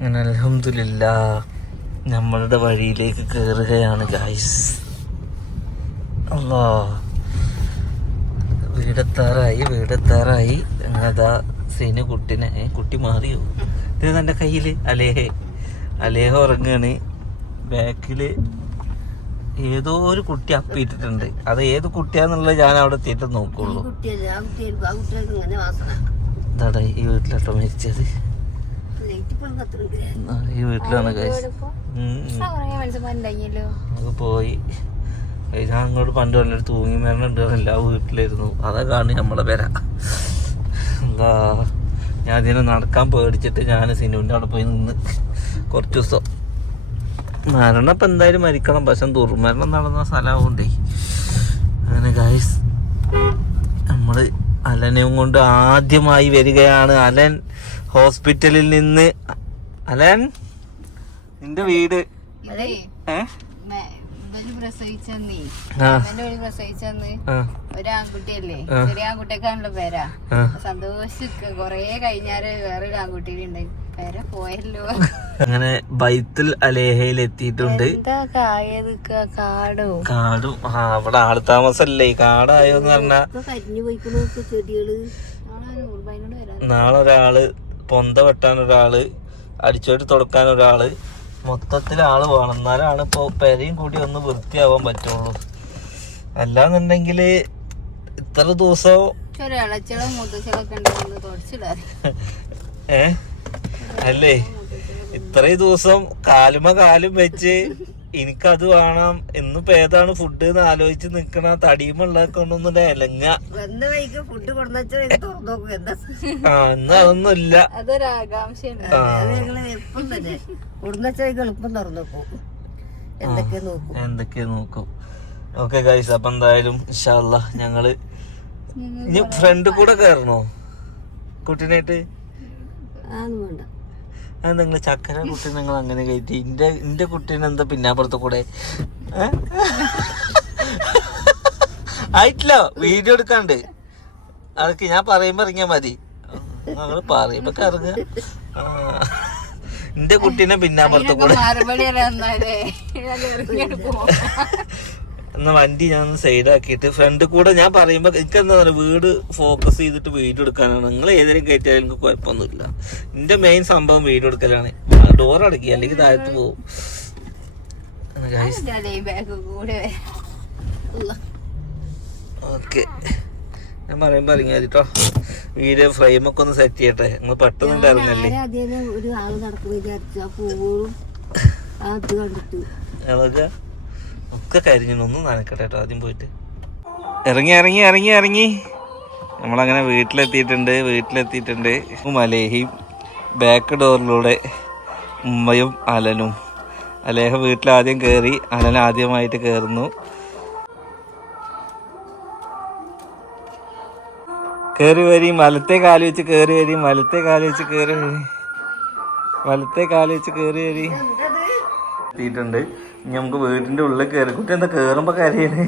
അങ്ങനെ അലഹമില്ല നമ്മളുടെ വഴിയിലേക്ക് കയറുകയാണ് ഗായ്സ് അല്ലോ വീടെത്താറായി വീടെത്താറായി. അതാ സീന് കുട്ടിനെ കുട്ടി മാറിയോ? ഇത് എന്റെ കയ്യിൽ അലേഹ. അലേഹ ഉറങ്ങാണ്. ബാക്കിൽ ഏതോ ഒരു കുട്ടി അപ്പിയിട്ടിട്ടുണ്ട് അത് ഏത് കുട്ടിയാന്നുള്ളത് ഞാൻ അവിടെ എത്തിയിട്ട് നോക്കുള്ളൂ. ഇതാടാ ഈ വീട്ടിലാട്ടോ മരിച്ചത്. ഈ വീട്ടിലാണ് അത് പോയി. ഞാൻ അങ്ങോട്ട് പണ്ട് പറഞ്ഞിട്ട് തൂങ്ങി മരണുണ്ട് എല്ലാ വീട്ടിലായിരുന്നു. അതാ കാണി നമ്മളെ പേര. എന്താ? ഞാൻ ഇതിനെ നടക്കാൻ പേടിച്ചിട്ട് ഞാൻ സിനിമന്റെ അവിടെ പോയി നിന്ന് കുറച്ച് ദിവസം. മരണം ഇപ്പം എന്തായാലും മരിക്കണം. പക്ഷെ ദുർമരണം നടന്ന സ്ഥലമാവുണ്ടേ. അങ്ങനെ ഗൈസ് നമ്മൾ അലനെയും കൊണ്ട് ആദ്യമായി വരികയാണ് അലൻ. ഹോസ്പിറ്റലിൽ നിന്ന് അലൻ നിന്റെ വീട്? പ്രസവിച്ചന്നേ. പ്രസവിച്ചന്ന്. ചെറിയ ആൺകുട്ടിയൊക്കെയാണല്ലോ പേരാ. ആ. സന്തോഷിക്ക. കൊറേ കഴിഞ്ഞാൽ വേറൊരു ആൺകുട്ടിയുടെ ഉണ്ടായി പേര പോയല്ലോ. അങ്ങനെ ബൈത്തുൽ അലേഹയിൽ എത്തിയിട്ടുണ്ട് കാടും? കാടോ. ആ അവിടെ ആൾ താമസല്ലേ. കാടായോന്ന് പറഞ്ഞാ കരിഞ്ഞു പോയിക്കണു ചെടികൾ. നാളെ ഒരാൾ പൊന്ത വെട്ടാൻ ഒരാൾ അടിച്ചോട്ട് തുടക്കാൻ ഒരാൾ മൊത്തത്തിൽ ആൾ വേണം. എന്നാലാണ് ഇപ്പൊ പെരയും കൂടി ഒന്ന് വൃത്തിയാവാൻ പറ്റുള്ളൂ. അല്ലാന്നുണ്ടെങ്കിൽ ഇത്ര ദിവസം ചെറിയ ഇളച്ചികളും മുത്തച്ചികളൊക്കെ ഉണ്ടെന്ന് തുടച്ചിടാറ് ഏ? അല്ലേ? ഇത്രയും ദിവസം കാലുമ കാലും വെച്ച് എനിക്കത് വേണം. ഇന്നിപ്പോ ഏതാണ് ഫുഡ് എന്ന് ആലോചിച്ച് നിക്കണ തടിയുമുള്ളതൊക്കെ കൊണ്ടൊന്നും ഇലങ്ങ വന്ന വഴിക്ക് ഫുഡ് കൊടുന്നോ തുറന്നു നോക്കും എന്താ. ആ ഇന്ന് അതൊന്നും ഇല്ല. എന്തൊക്കെ നോക്കും. എന്തൊക്കെ നോക്കും. ഓക്കെ ഗൈസ് അപ്പൊ എന്തായാലും ഇൻഷാല്ല ഞങ്ങൾ ഇനി ഫ്രണ്ട് കൂടെ കയറണോ കുട്ടീനായിട്ട് വേണ്ട. അത് നിങ്ങൾ ചക്കര കുട്ടി നിങ്ങൾ അങ്ങനെ കയറ്റി. എന്റെ എന്റെ കുട്ടീനെ എന്താ പിന്നാപ്പുറത്ത് കൂടെ? ആയിട്ടില്ല വീഡിയോ എടുക്കാണ്ട്. അതൊക്കെ ഞാൻ പറയുമ്പോ ഇറങ്ങിയാ മതി. ഞങ്ങൾ പറയുമ്പോ ഇറങ്ങുക. എന്റെ കുട്ടീനെ പിന്നാപ്പുറത്ത് കൂടെ. എന്നാ വണ്ടി ഞാൻ സൈഡ് ആക്കിയിട്ട് ഫ്രണ്ട് കൂടെ ഞാൻ പറയുമ്പോൾ എനിക്ക് എന്താ പറയുക വീട് ഫോക്കസ് ചെയ്തിട്ട് വീഡിയോ എടുക്കാനാണ്. നിങ്ങൾ ഏതെങ്കിലും കയറ്റിയാലും എനിക്ക് കുഴപ്പമൊന്നുമില്ല. എന്റെ മെയിൻ സംഭവം വീഡിയോ എടുക്കലാണ്. ഡോർ അടക്കി അല്ലെങ്കിൽ താഴത്ത് പോകും ഓക്കെ ഞാൻ പറയുമ്പോ ഇറങ്ങി കേട്ടോ വീഡിയോ ഫ്രെയിമൊക്കെ ഒന്ന് സെറ്റ് ചെയ്യട്ടെ. നിങ്ങൾ പെട്ടെന്ന് ഇറങ്ങല്ലേ? ഒരു ആൾ നടക്കുന്ന വിചാരിച്ചു. ആ പൂവും അത് കണ്ടിട്ട്. അതൊക്കെ ഒക്കെ കരിഞ്ഞു ഒന്ന് നനക്കട്ടെ കേട്ടോ ആദ്യം പോയിട്ട്. ഇറങ്ങി ഇറങ്ങി ഇറങ്ങി ഇറങ്ങി. നമ്മളങ്ങനെ വീട്ടിലെത്തിയിട്ടുണ്ട് വീട്ടിലെത്തിയിട്ടുണ്ട്. മലേഹിയും ബാക്ക് ഡോറിലൂടെ ഉമ്മയും അലനും. അലേഹ വീട്ടിലാദ്യം കയറി അലൻ ആദ്യമായിട്ട് കയറുന്നു കയറി വരി വലത്തെ കാൽ വെച്ച് കയറി വരി വലത്തെ കാൽ വെച്ച് കയറി വരി. വലത്തെ കാൽ വെച്ച് കയറി വരി. എത്തിയിട്ടുണ്ട്. ഇനി നമുക്ക് വീടിന്റെ ഉള്ളിൽ കയറി കുട്ടി എന്താ കേറുമ്പോ കരയാണ്?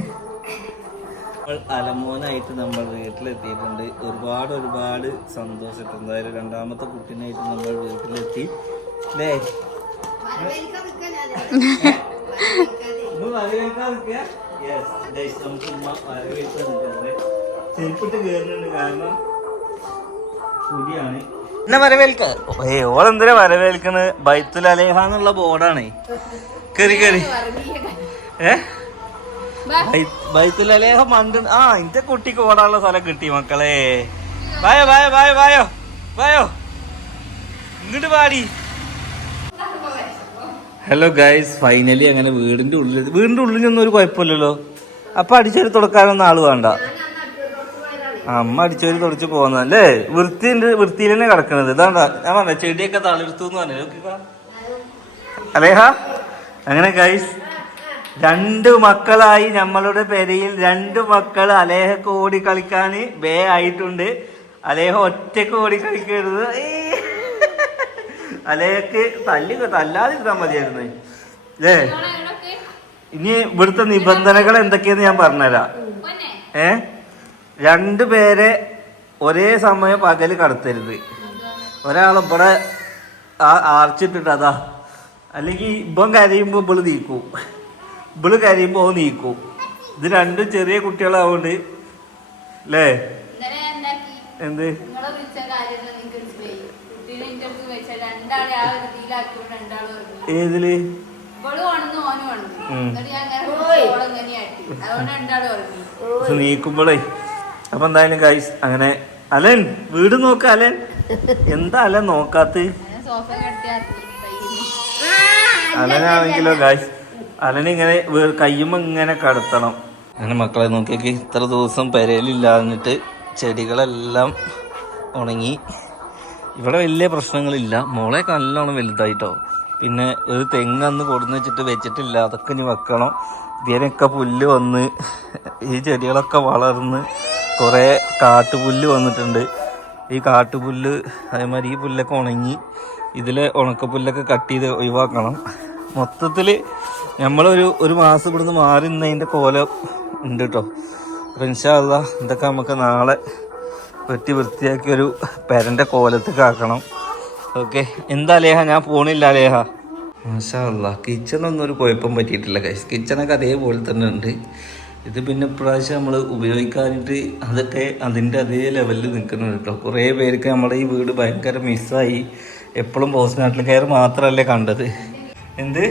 അലമോനായിട്ട് നമ്മൾ വീട്ടിലെത്തിയിട്ടുണ്ട്. ഒരുപാട് ഒരുപാട് സന്തോഷം എന്തായാലും രണ്ടാമത്തെ കുട്ടീനായിട്ട് നമ്മൾ വീട്ടിലെത്തി. അല്ലേ. ചെരുപ്പിട്ട് കയറുന്നുണ്ട് കാരണം പുലിയാണ്. എന്നെ വരവേൽക്ക? ഓളെന്തിനാ വരവേൽക്കണ്? ബൈത്തുൽ അലേഹ എന്നുള്ള ബോർഡാണേ കേറി കേറി. ഏ? ബൈ- ബൈത്തുൽ അലേഹ മണ്ട് ആ ഇന്റെ കുട്ടിക്ക് ഓടാനുള്ള സ്ഥലം കിട്ടി മക്കളെ. വായോ വായോ വായോ വായോ വായോ. ഇങ്ങോട്ട് പാടി ഹലോ ഗൈസ് ഫൈനലി അങ്ങനെ വീടിന്റെ ഉള്ളിൽ വീടിന്റെ ഉള്ളിലൊന്നും ഒരു കുഴപ്പമില്ലല്ലോ. അപ്പൊ അടിച്ചൊരു തുടക്കാനൊന്നും ആൾ വേണ്ട. അമ്മ അടിച്ചൊരു തുടച്ച് പോകുന്നല്ലേ വൃത്തിന്റെ വൃത്തിയിൽ തന്നെ കിടക്കണത്. ഇതാണ്ടാ. ഞാൻ പറഞ്ഞ ചെടിയൊക്കെ തളിർത്തു എന്ന് പറഞ്ഞു. അലേഹ? അങ്ങനെ ഗൈസ് രണ്ട് മക്കളായി നമ്മളുടെ പെരയിൽ രണ്ട് മക്കൾ അലേഹക്ക് ഓടി കളിക്കാൻ ബേ ആയിട്ടുണ്ട്. അലേഹ ഒറ്റയ്ക്ക് ഓടി കളിക്കരുത്. അലേഹക്ക് തല്ലി തല്ലാതിരുത്താൻ മതിയായിരുന്നു. അല്ലേ ഇനി ഇവിടുത്തെ നിബന്ധനകൾ എന്തൊക്കെയെന്ന് ഞാൻ പറഞ്ഞുതരാം. ഏ? രണ്ടു പേരെ ഒരേ സമയം പകൽ കടത്തരുത്. ഒരാൾ ഇവിടെ ആർച്ചിട്ടിട്ട് അതാ അല്ലെങ്കിൽ ഇപ്പം കരയുമ്പോൾ ഇവൾ നീക്കും. ഇവൾ കരയുമ്പോൾ അവ നീക്കും. ഇത് രണ്ടും ചെറിയ കുട്ടികളാവുകൊണ്ട് അല്ലേ എന്ത്? ഏതിൽ? നീക്കുമ്പോളേ. അപ്പൊ എന്തായാലും ഗൈസ് അങ്ങനെ. അലൻ വീട് നോക്ക അലൻ. എന്താ അലൻ നോക്കാത്ത? ഞാൻ സോഫ കടത്തി അലനാണെങ്കിലോ ഗായ്സ് അലനിങ്ങനെ കയ്യുമ്പോ ഇങ്ങനെ കടത്തണം. അങ്ങനെ മക്കളെ നോക്കിയൊക്കെ ഇത്ര ദിവസം പെരയിലില്ലാന്നിട്ട് ചെടികളെല്ലാം ഉണങ്ങി. ഇവിടെ വലിയ പ്രശ്നങ്ങളില്ല. മോളെ നല്ലോണം വലുതായിട്ടോ. പിന്നെ ഒരു തെങ്ങ് അന്ന് കൊടുന്ന് വെച്ചിട്ട് വെച്ചിട്ടില്ല. അതൊക്കെ ഇനി വെക്കണം. ഇതിനൊക്കെ പുല്ല് വന്ന് ഈ ചെടികളൊക്കെ വളർന്ന് കുറേ കാട്ടുപുല്ല് വന്നിട്ടുണ്ട്. ഈ കാട്ടുപുല്ല് അതേമാതിരി ഈ പുല്ലൊക്കെ ഉണങ്ങി ഇതിലെ ഉണക്കപ്പുല്ലൊക്കെ കട്ട് ചെയ്ത് ഒഴിവാക്കണം. മൊത്തത്തിൽ നമ്മളൊരു ഒരു മാസം ഇവിടുന്ന് മാറി നിന്നതിന്റെ കോലം ഉണ്ട് കേട്ടോ അപ്പം ഇതൊക്കെ നമുക്ക് നാളെ വെട്ടി വൃത്തിയാക്കി ഒരു പെരന്റെ കോലത്തേക്ക് കാക്കണം ഓക്കെ. എന്താ ലേഹ ഞാൻ പോണില്ല ലേഹ മാഷാല്ല കിച്ചണൊന്നും ഒരു കുഴപ്പം പറ്റിയിട്ടില്ല കൈസ് കിച്ചണൊക്കെ അതേപോലെ തന്നെ ഉണ്ട്. ഇത് പിന്നെ ഇപ്രാവശ്യം നമ്മൾ ഉപയോഗിക്കാനായിട്ട് അതൊക്കെ അതിന്റെ അതേ ലെവലിൽ നിൽക്കുന്നുണ്ട് കേട്ടോ കുറേ പേർക്ക് നമ്മുടെ ഈ വീട് ഭയങ്കര മിസ്സായി എപ്പോഴും പോസ്റ്റ് നാട്ടിൽ കയറി മാത്രമല്ലേ കണ്ടത്. എന്ത്?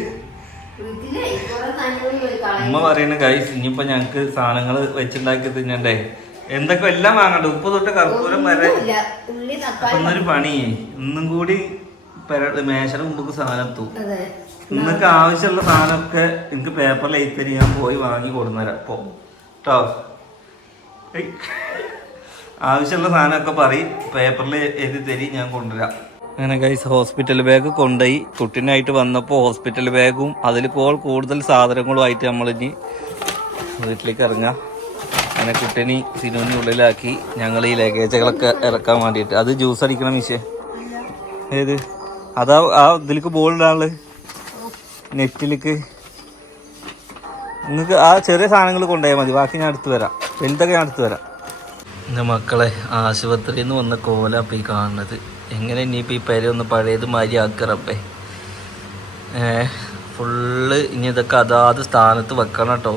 ഉമ്മ പറയുന്ന ഗൈസ് ഇനിയിപ്പോ ഞങ്ങക്ക് സാധനങ്ങൾ വെച്ചുണ്ടാക്കി തിന്നണ്ടേ. എന്തൊക്കെ എല്ലാം വാങ്ങണ്ട? ഉപ്പ് തൊട്ട് കർപ്പൂരം വരെ. ഒന്നൊരു പണി. ഇന്നും കൂടി മേശയുടെ മുമ്പ് സാധനം എത്തും. അതെ. നിങ്ങൾക്ക് ആവശ്യമുള്ള സാധനമൊക്കെ എനിക്ക് പേപ്പറിൽ എഴുത്തരി ഞാൻ പോയി വാങ്ങി കൊടുന്നേരാം. അപ്പോ കേട്ടോ ആവശ്യമുള്ള സാധനമൊക്കെ പറയും. പേപ്പറിൽ എഴുതി തരി ഞാൻ കൊണ്ടുവരാം. അങ്ങനെ ഗൈസ് ഹോസ്പിറ്റൽ ബാഗ് കൊണ്ടുപോയി. കുട്ടീനായിട്ട് വന്നപ്പോൾ ഹോസ്പിറ്റൽ ബാഗും അതിൽ കോൾ കൂടുതൽ സാധനങ്ങളുമായിട്ട് നമ്മളിനി വീട്ടിലേക്ക് ഇറങ്ങാം. അങ്ങനെ കുട്ടീനി സിനുവിന്റെ ഉള്ളിലാക്കി ഞങ്ങൾ ഈ ലഗേജുകളൊക്കെ ഇറക്കാൻ വേണ്ടിയിട്ട്. അത് ജ്യൂസ് അടിക്കണം മിഷേ ഏത്? അതാ ആ ഇതിലേക്ക് ബോൾ നെറ്റിലേക്ക്? നിങ്ങൾക്ക് ആ ചെറിയ സാധനങ്ങൾ കൊണ്ടുപോയാൽ മതി. ബാക്കി ഞാൻ എടുത്തു വരാം വലുതൊക്കെ ഞാൻ എടുത്തു വരാം എന്റെ മക്കളെ ആശുപത്രിയിൽ നിന്ന് വന്ന കോല അപ്പം ഈ കാണുന്നത്. എങ്ങനെ ഇനിയിപ്പോൾ ഈ പേരെ ഒന്ന് പഴയത് മാതിരി ആക്കറപ്പേ ഫുള്ള് ഇനി ഇതൊക്കെ അതാത് സ്ഥാനത്ത് വെക്കണം കേട്ടോ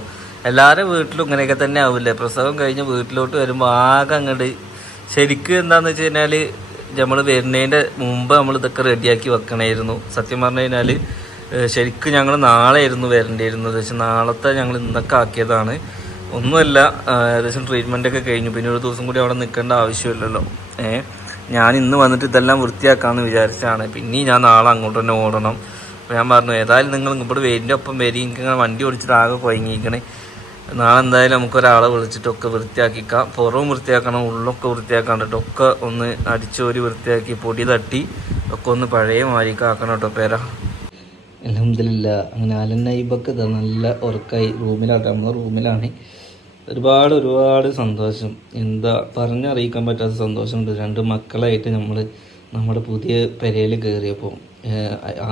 എല്ലാവരും വീട്ടിലും ഇങ്ങനെയൊക്കെ തന്നെ ആവില്ലേ? പ്രസവം കഴിഞ്ഞ് വീട്ടിലോട്ട് വരുമ്പോൾ ആകെ അങ്ങോട്ട് ശരിക്കും എന്താണെന്ന് വെച്ച് കഴിഞ്ഞാൽ നമ്മൾ വരുന്നതിന്റെ മുമ്പ് നമ്മൾ ഇതൊക്കെ റെഡിയാക്കി വെക്കണമായിരുന്നു സത്യം പറഞ്ഞു കഴിഞ്ഞാൽ ശരിക്കും ഞങ്ങൾ നാളെ ആയിരുന്നു വരേണ്ടിയിരുന്നത്. പക്ഷെ നാളത്തെ ഞങ്ങൾ ഇന്നൊക്കെ ആക്കിയതാണ്. ഒന്നുമല്ല ഏകദേശം ട്രീറ്റ്മെന്റ് ഒക്കെ കഴിഞ്ഞു. പിന്നെ ഒരു ദിവസം കൂടി അവിടെ നിൽക്കേണ്ട ആവശ്യമില്ലല്ലോ. ഏ ഞാൻ ഇന്ന് വന്നിട്ട് ഇതെല്ലാം വൃത്തിയാക്കാമെന്ന് വിചാരിച്ചാണ്. പിന്നെ ഞാൻ നാളെ അങ്ങോട്ട് തന്നെ ഓടണം. അപ്പോൾ ഞാൻ പറഞ്ഞു ഏതായാലും നിങ്ങൾ ഇങ്ങോട്ട് വേരിന്റെ ഒപ്പം വരി എനിക്ക് ഇങ്ങനെ വണ്ടി ഓടിച്ചിട്ട് ആകെ കുഴങ്ങിയിരിക്കണേ നാളെ എന്തായാലും നമുക്ക് ഒരാളെ വിളിച്ചിട്ടൊക്കെ വൃത്തിയാക്കിക്കാം. പുറവും വൃത്തിയാക്കണം ഉള്ളൊക്കെ വൃത്തിയാക്കാൻ കേട്ടോ. ഒക്കെ ഒന്ന് അടിച്ചോരി വൃത്തിയാക്കി പൊടി തട്ടി ഒക്കെ ഒന്ന് പഴയ മാരിക്കാക്കണം കേട്ടോ പേര. അലഹമില്ല അങ്ങനെ അലനൈബൊക്കെ നൈബൊക്കെ നല്ല ഉറക്കായി. റൂമിലാട്ടോ നമ്മളെ റൂമിലാണ്. ഒരുപാട് ഒരുപാട് സന്തോഷം. എന്താ പറഞ്ഞറിയിക്കാൻ പറ്റാത്ത സന്തോഷമുണ്ട്. രണ്ട് മക്കളായിട്ട് നമ്മൾ നമ്മുടെ പുതിയ പെരയിൽ കയറിയപ്പോൾ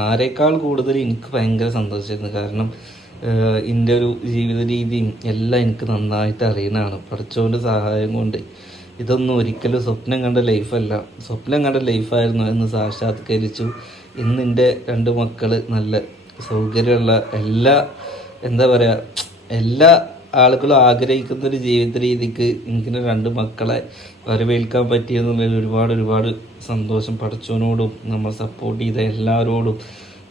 ആരെക്കാൾ കൂടുതൽ എനിക്ക് ഭയങ്കര സന്തോഷമായിരുന്നു കാരണം എന്റെ ഒരു ജീവിത രീതിയും എല്ലാം എനിക്ക് നന്നായിട്ട് അറിയുന്നതാണ്. പഠിച്ചവന്റെ സഹായം കൊണ്ട് ഇതൊന്നും ഒരിക്കലും സ്വപ്നം കണ്ട ലൈഫല്ല. സ്വപ്നം കണ്ട ലൈഫായിരുന്നു എന്ന് സാക്ഷാത്കരിച്ചു. ഇന്ന് എന്റെ രണ്ട് മക്കൾ നല്ല സൗകര്യമുള്ള എല്ലാ എന്താ പറയുക എല്ലാ ആളുകളും ആഗ്രഹിക്കുന്ന ഒരു ജീവിത രീതിക്ക് ഇങ്ങനെ രണ്ട് മക്കളെ വരവേൽക്കാൻ പറ്റിയെന്നുള്ളതിൽ ഒരുപാട് ഒരുപാട് സന്തോഷം. പഠിച്ചവനോടും നമ്മൾ സപ്പോർട്ട് ചെയ്ത എല്ലാവരോടും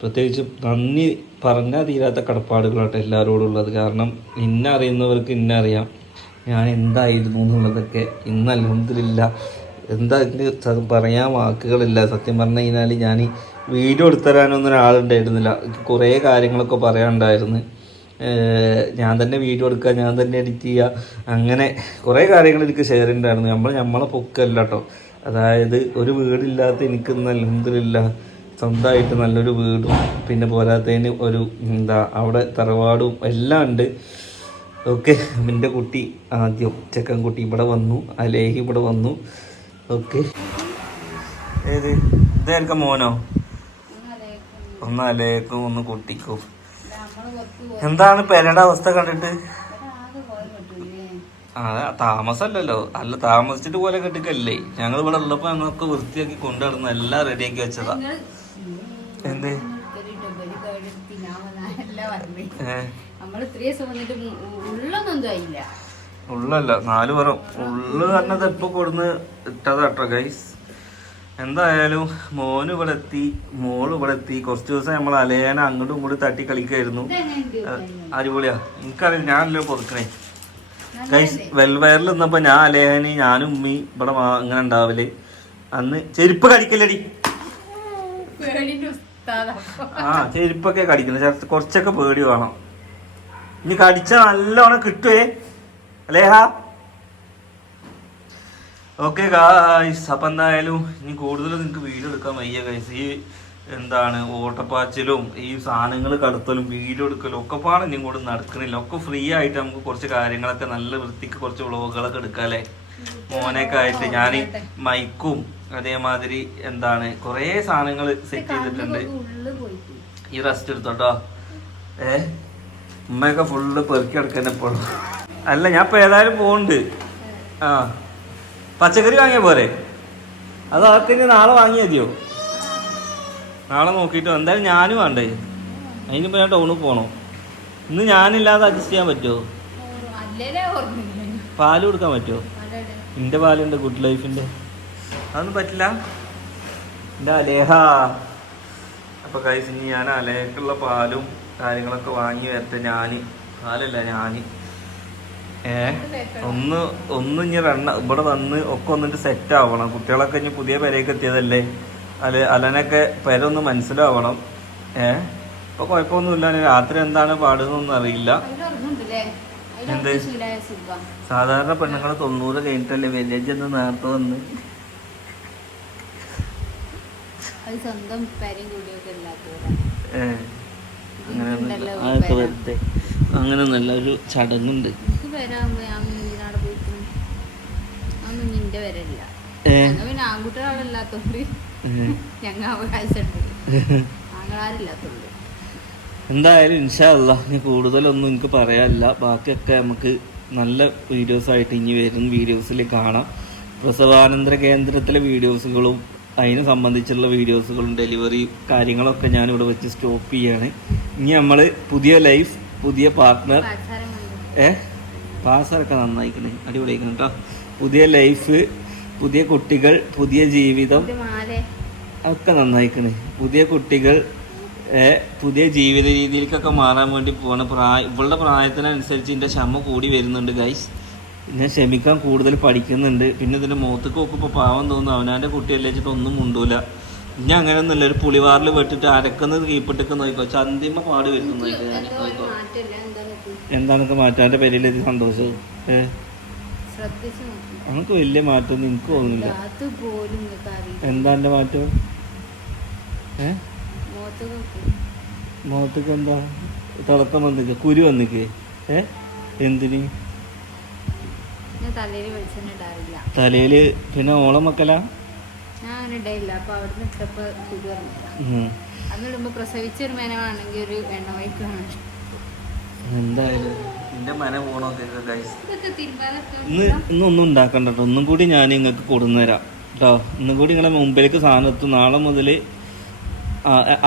പ്രത്യേകിച്ച് നന്ദി പറഞ്ഞാൽ തീരാത്ത കടപ്പാടുകളാട്ടെ എല്ലാവരോടും ഉള്ളത് കാരണം ഇന്ന അറിയുന്നവർക്ക് ഇന്ന അറിയാം. ഞാൻ എന്തായിരുന്നു എന്നുള്ളതൊക്കെ ഇന്ന് അലഹമില്ല എന്താ ഇതിന് പറയാൻ വാക്കുകളില്ല. സത്യം പറഞ്ഞു കഴിഞ്ഞാൽ ഞാൻ വീഡിയോ എടുത്തരാനൊന്നും ഒരാളുണ്ടായിരുന്നില്ല. കുറേ കാര്യങ്ങളൊക്കെ പറയാനുണ്ടായിരുന്നു. ഞാൻ തന്നെ വീഡിയോ എടുക്കുക ഞാൻ തന്നെ എഡിറ്റ് ചെയ്യുക അങ്ങനെ കുറേ കാര്യങ്ങൾ എനിക്ക് ഷെയർ ഉണ്ടായിരുന്നു നമ്മൾ നമ്മളെ പൊക്കല്ല കേട്ടോ അതായത് ഒരു വീടില്ലാത്ത എനിക്ക് അലഹമില്ല സ്വന്തമായിട്ട് നല്ലൊരു വീടും പിന്നെ പോരാത്തതിന് ഒരു എന്താ അവിടെ തറവാടും എല്ലാം ഉണ്ട്. ഓക്കെ എന്റെ കുട്ടി ആദ്യം ചെക്കൻ കുട്ടി ഇവിടെ വന്നു അലേഹി ഇവിടെ വന്നു. ഓക്കെ. ഏത്? ഇതായിരിക്കും മോനോ? ഒന്ന് അലേക്കും ഒന്ന് കുട്ടിക്കും. എന്താണ് പെരയുടെ അവസ്ഥ കണ്ടിട്ട്? ആ താമസല്ലല്ലോ അല്ല താമസിച്ചിട്ട് പോലെ കെട്ടിക്കല്ലേ? ഞങ്ങൾ ഇവിടെ ഉള്ളപ്പോ ഞങ്ങൾക്ക് വൃത്തിയാക്കി കൊണ്ടുനടന്ന് എല്ലാം റെഡിയാക്കി വെച്ചതാ. എന്ത്? ഉള്ളല്ല നാല് പറ ഉള്ളു പറഞ്ഞത് ഇപ്പൊ കൊടുന്ന് ഇട്ടതാട്ടോ ഗൈസ് എന്തായാലും മോന് ഇവിടെ എത്തി മോൾ ഇവിടെ എത്തി. കുറച്ച് ദിവസം നമ്മൾ അലയാന അങ്ങോട്ടും ഇങ്ങോട്ടും തട്ടി കളിക്കായിരുന്നു. അടിപൊളിയാ. എനിക്കറിയാം ഞാനല്ലോ പൊതുക്കണേ കൈസ് വെൽവയറിൽ നിന്നപ്പോ ഞാൻ അലയാന് ഞാനും ഉമ്മി ഇവിടെ അങ്ങനെ ഇങ്ങനെ ഉണ്ടാവൽ. അന്ന് ചെരുപ്പ് കടിക്കല്ലടി. ആ ചെരുപ്പൊക്കെ കടിക്കണം. കുറച്ചൊക്കെ പേടി വേണം. ഇനി കടിച്ച നല്ലോണം കിട്ടുവേ. അല്ലേഹാ ഓക്കെ ഗായ്സ് അപ്പം എന്തായാലും ഇനി കൂടുതൽ നിങ്ങൾക്ക് വീഡിയോ എടുക്കാൻ വയ്യ ഗൈസ് ഈ എന്താണ് ഓട്ടപ്പാച്ചിലും ഈ സാധനങ്ങൾ കടത്തലും വീഡിയോ എടുക്കലും ഒക്കെ പാടെ ഇനി കൂടെ നടക്കണില്ല. ഒക്കെ ഫ്രീ ആയിട്ട് നമുക്ക് കുറച്ച് കാര്യങ്ങളൊക്കെ നല്ല വൃത്തിക്ക് കുറച്ച് വ്ളോഗുകളൊക്കെ എടുക്കാല്ലേ മോനൊക്കെ ആയിട്ട് ഞാൻ മൈക്കും അതേമാതിരി എന്താണ് കുറേ സാധനങ്ങൾ സെറ്റ് ചെയ്തിട്ടുണ്ട്. ഈ റെസ്റ്റ് എടുത്തോട്ടോ. ഏ? ഉമ്മയൊക്കെ ഫുള്ള് പെറുക്കി എടുക്കാൻ എപ്പോഴും അല്ല ഞാൻ ഇപ്പൊ ഏതായാലും പോകുന്നുണ്ട് ആ. പച്ചക്കറി വാങ്ങിയ പോരെ? അത് അതൊക്കെ ഇനി നാളെ വാങ്ങിയാൽ മതിയോ? നാളെ നോക്കിയിട്ട് എന്തായാലും ഞാനും വേണ്ടേ? അതിന് ഞാൻ ടൗണിൽ പോകണോ ഇന്ന് ഞാനില്ലാതെ അഡ്ജസ്റ്റ് ചെയ്യാൻ പറ്റുമോ പാൽ കൊടുക്കാൻ പറ്റുമോ എന്റെ പാലുണ്ട് ഗുഡ് ലൈഫിന്റെ അതൊന്നും പറ്റില്ല. എന്റെ അലേഹ? അപ്പോൾ കഴിച്ച് ഇനി ഞാൻ അലേക്കുള്ള പാലും കാര്യങ്ങളൊക്കെ വാങ്ങി വരട്ടെ ഞാൻ പാലല്ല ഞാൻ ഏ ഒന്ന് ഒന്ന് ഇനി റണ്ണ ഇവിടെ വന്ന് ഒക്കെ ഒന്നിട്ട് സെറ്റ് ആവണം. കുട്ടികളൊക്കെ ഇനി പുതിയ പെരയൊക്കെ എത്തിയതല്ലേ? അല്ല അലനൊക്കെ പെര ഒന്ന് മനസ്സിലാവണം. ഏ ഇപ്പൊ കുഴപ്പമൊന്നുമില്ല. രാത്രി എന്താണ് പാടുന്നൊന്നും അറിയില്ല. എന്ത്? സാധാരണ പെണ്ണുങ്ങൾ തൊണ്ണൂറ് കഴിഞ്ഞിട്ടല്ലേ വില്ലേജ് എന്ന് നേരത്തെ വന്ന്. അങ്ങനെ സ്വന്തം അങ്ങനെയൊന്നുമില്ല. അങ്ങനെയൊന്നുമല്ല. ഒരു ചടങ്ങുണ്ട്. വരാകുമ്പോ ഞാൻ എന്തിനാടെ പോയിട്ട് അതൊന്നും നിന്റെ വരല്ല. ഏ, ഞങ്ങൾ പിന്നെ ആൺകുട്ടികളല്ലാത്തോണ്ട് ഏ. ഞങ്ങൾ അവകാശമുണ്ട് ആങ്ങളാരില്ലാത്തോണ്ട്. എന്തായാലും ഇൻഷാല്ല ഇനി കൂടുതലൊന്നും എനിക്ക് പറയാനില്ല. ബാക്കിയൊക്കെ നമുക്ക് നല്ല വീഡിയോസ് ആയിട്ട് ഇനി വരുന്ന വീഡിയോസിൽ കാണാം. പ്രസവാനന്തര കേന്ദ്രത്തിലെ വീഡിയോസുകളും അതിനെ സംബന്ധിച്ചുള്ള വീഡിയോസുകളും ഡെലിവറി കാര്യങ്ങളൊക്കെ ഞാൻ ഇവിടെ വെച്ച് സ്റ്റോപ്പ് ചെയ്യാണ്. ഇനി നമ്മൾ പുതിയ ലൈഫ് പുതിയ പാർട്ട്ണർ പാച്ചാരം കൊണ്ട് നന്നായിക്കണ്. അടിപൊളിയാക്കണം കേട്ടോ പുതിയ ലൈഫ് പുതിയ കുട്ടികൾ പുതിയ ജീവിതം ഒക്കെ നന്നായിക്കണ്. പുതിയ കുട്ടികൾ പുതിയ ജീവിത രീതിയിലേക്കൊക്കെ മാറാൻ വേണ്ടി പോണ. പ്രായ ഇവളുടെ പ്രായത്തിനനുസരിച്ച് ഇതിന്റെ ക്ഷമ കൂടി വരുന്നുണ്ട് ഗൈസ് ഞാൻ ക്ഷമിക്കാൻ കൂടുതൽ പഠിക്കുന്നുണ്ട്. പിന്നെ ഇതിന്റെ മുഖത്തേക്ക് നോക്കുമ്പോൾ പാവം തോന്നുന്നു അവനാന്റെ കുട്ടിയല്ലേ വെച്ചിട്ട് ഒന്നും മുണ്ടൂല. ഇനി അങ്ങനെ ഒന്നുമില്ല ഒരു പുളിവാറിൽ വെട്ടിട്ട് അരക്കുന്നത് കീപ്പിട്ടൊക്കെ നോക്കിക്കോ. ചന്തിമ പാട് വരുന്നു നോക്കോ ഞാൻ എന്തോ ഒരു നോക്കിക്കോ എന്താ നോക്ക് എന്താണൊക്കെ മാറ്റാന്റെ പേരിലേക്ക് സന്തോഷം? ഏ? നോക്കി. നമുക്ക് വലിയ മാറ്റമൊന്നും എനിക്ക് തോന്നുന്നില്ല. എന്താ എന്റെ മാറ്റം? ഏ? മുഖത്ത് നോക്ക്. മുഖത്തേക്ക് എന്താ? തിളക്കം വന്നിക്ക് കുരു വന്നിക്ക്. ഏ? എന്തിന്? തലയിൽ ഇടാറില്ല. പിന്നെ ഓളം വെക്കല? ഞാൻ അങ്ങനെ ഇടയില്ല അപ്പൊ അവിടുന്ന് ഇട്ടപ്പോ കുരു പറഞ്ഞില്ല അന്ന് ഇടുമ്പോ പ്രസവിച്ചൊരു മേനമാണെങ്കിൽ ഒരു എണ്ണ വൈക്കാണ് എന്തായാലും. എന്റെ മന പോണൊക്കെ ഇന്ന് ഇന്നൊന്നും ഉണ്ടാക്കണ്ട കേട്ടോ. ഒന്നും കൂടി ഞാൻ നിങ്ങൾക്ക് കൊടുന്നുതരാം കേട്ടോ. ഒന്നും കൂടി നിങ്ങളെ മുമ്പിലേക്ക് സാധനം എത്തും. നാളെ മുതൽ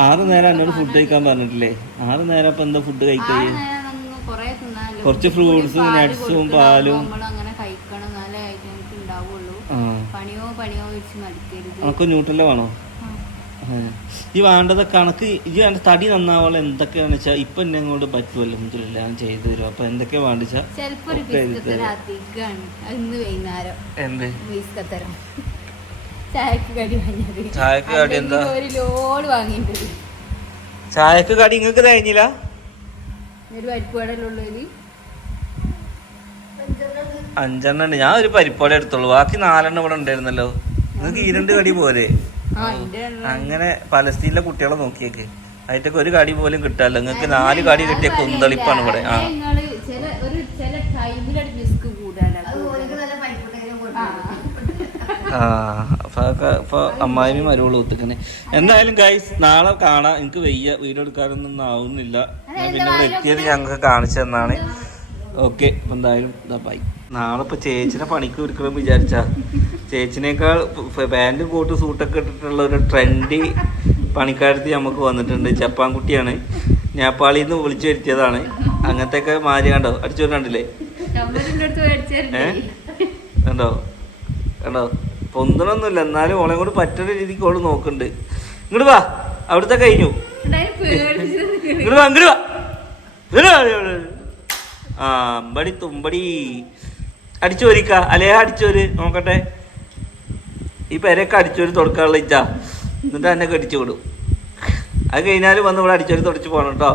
ആറ് നേരം എന്നോട് ഫുഡ് കഴിക്കാൻ പറഞ്ഞിട്ടില്ലേ? ആറ് നേരം ഇപ്പം എന്താ ഫുഡ് കഴിക്കുക ആറ് നേരം കുറേ തിന്നാലോ കുറച്ച് ഫ്രൂട്ട്സും നട്ട്സും പാലും. നമ്മൾ അങ്ങനെ കഴിക്കണം എന്നാലേ ഐറ്റംസ് ഉണ്ടാവുള്ളൂ ആ പണിയോ പണിയോ ന്യൂട്രല വേണോ. ഈ വേണ്ടത് കണക്ക് ഈ വേണ്ട തടി നന്നാവാൻ എന്തൊക്കെയാണെന്ന് വെച്ചാൽ ഇപ്പൊ എന്നെ അങ്ങോട്ട് പറ്റുമല്ലോ മുതലില്ല ഞാൻ ചെയ്തു തരും. അപ്പൊ എന്തൊക്കെയാ വേണ്ട എന്ത്? ചായക്ക് കടി നിങ്ങക്ക് ചായക്ക് എന്താ? കടി തേഞ്ഞില്ല അഞ്ചെണ്ണം ഉണ്ട്. ഞാൻ ഒരു പരിപ്പോടെ എടുത്തോളൂ ബാക്കി നാലെണ്ണം ഇവിടെ ഉണ്ടായിരുന്നല്ലോ. നിങ്ങൾക്ക് ഇരണ്ട് രണ്ട് കടി പോലെ. ആ അങ്ങനെ പലസ്തീനിലെ കുട്ടികളെ നോക്കിയേക്ക്. അതിറ്റൊക്കെ ഒരു കടി പോലും കിട്ടാല്ലോ നിങ്ങൾക്ക് നാല് കടി കിട്ടിയ കുന്തളിപ്പാണ് ഇവിടെ. ആ. ആ അപ്പൊ അതൊക്കെ ഇപ്പൊ അമ്മായിമ മരുവൾ ഒത്തുക്കണേ. എന്തായാലും ഗൈസ് നാളെ കാണാം. എനിക്ക് വയ്യ. വീടെടുക്കാനൊന്നും ആവുന്നില്ല. പിന്നെ ഇവിടെ എത്തിയത് ഞങ്ങൾക്ക് കാണിച്ചു തന്നാണ്. ഓക്കെ അപ്പൊ എന്തായാലും ഇതാ ബൈ നാളെ ഇപ്പൊ ചേച്ചിനെ പണിക്ക് ഒരുക്കണം വിചാരിച്ച. ചേച്ചിനേക്കാൾ പാന്റ് കോട്ട് സൂട്ടൊക്കെ ഇട്ടിട്ടുള്ള ഒരു ട്രെൻഡി പണിക്കാരത്തി നമുക്ക് വന്നിട്ടുണ്ട്. ചപ്പാൻകുട്ടിയാണ്. നേപ്പാളിൽ നിന്ന് വിളിച്ചു വരുത്തിയതാണ്. അങ്ങനത്തെ ഒക്കെ മാരി കണ്ടോ? അടിച്ചു കണ്ടില്ലേ? ഏഹ് കണ്ടോ? കണ്ടോ? പൊന്തണൊന്നുമില്ല. എന്നാലും ഓളെ കൊണ്ട് പറ്റുന്ന രീതിക്ക് ഓൾ നോക്കുന്നുണ്ട്. ഇങ്ങോട്ട് വാ. അവിടുത്തെ കഴിഞ്ഞു. ഇങ്ങോട്ട് വാ ഇങ്ങോട്ട് വാ. ആ അമ്പടി തുമ്പടി. അടിച്ചോരിക്ക അല്ലേ അടിച്ചോര് നോക്കട്ടെ. ഈ പെരയൊക്കെ അടിച്ചൊരു തുടക്കാനുള്ള ഇജ്ജ. എന്നിട്ട് എന്നെ കടിച്ചു വിടും. അത് കഴിഞ്ഞാൽ വന്ന് ഇവിടെ അടിച്ചൊരു തുടച്ച് പോകണം കേട്ടോ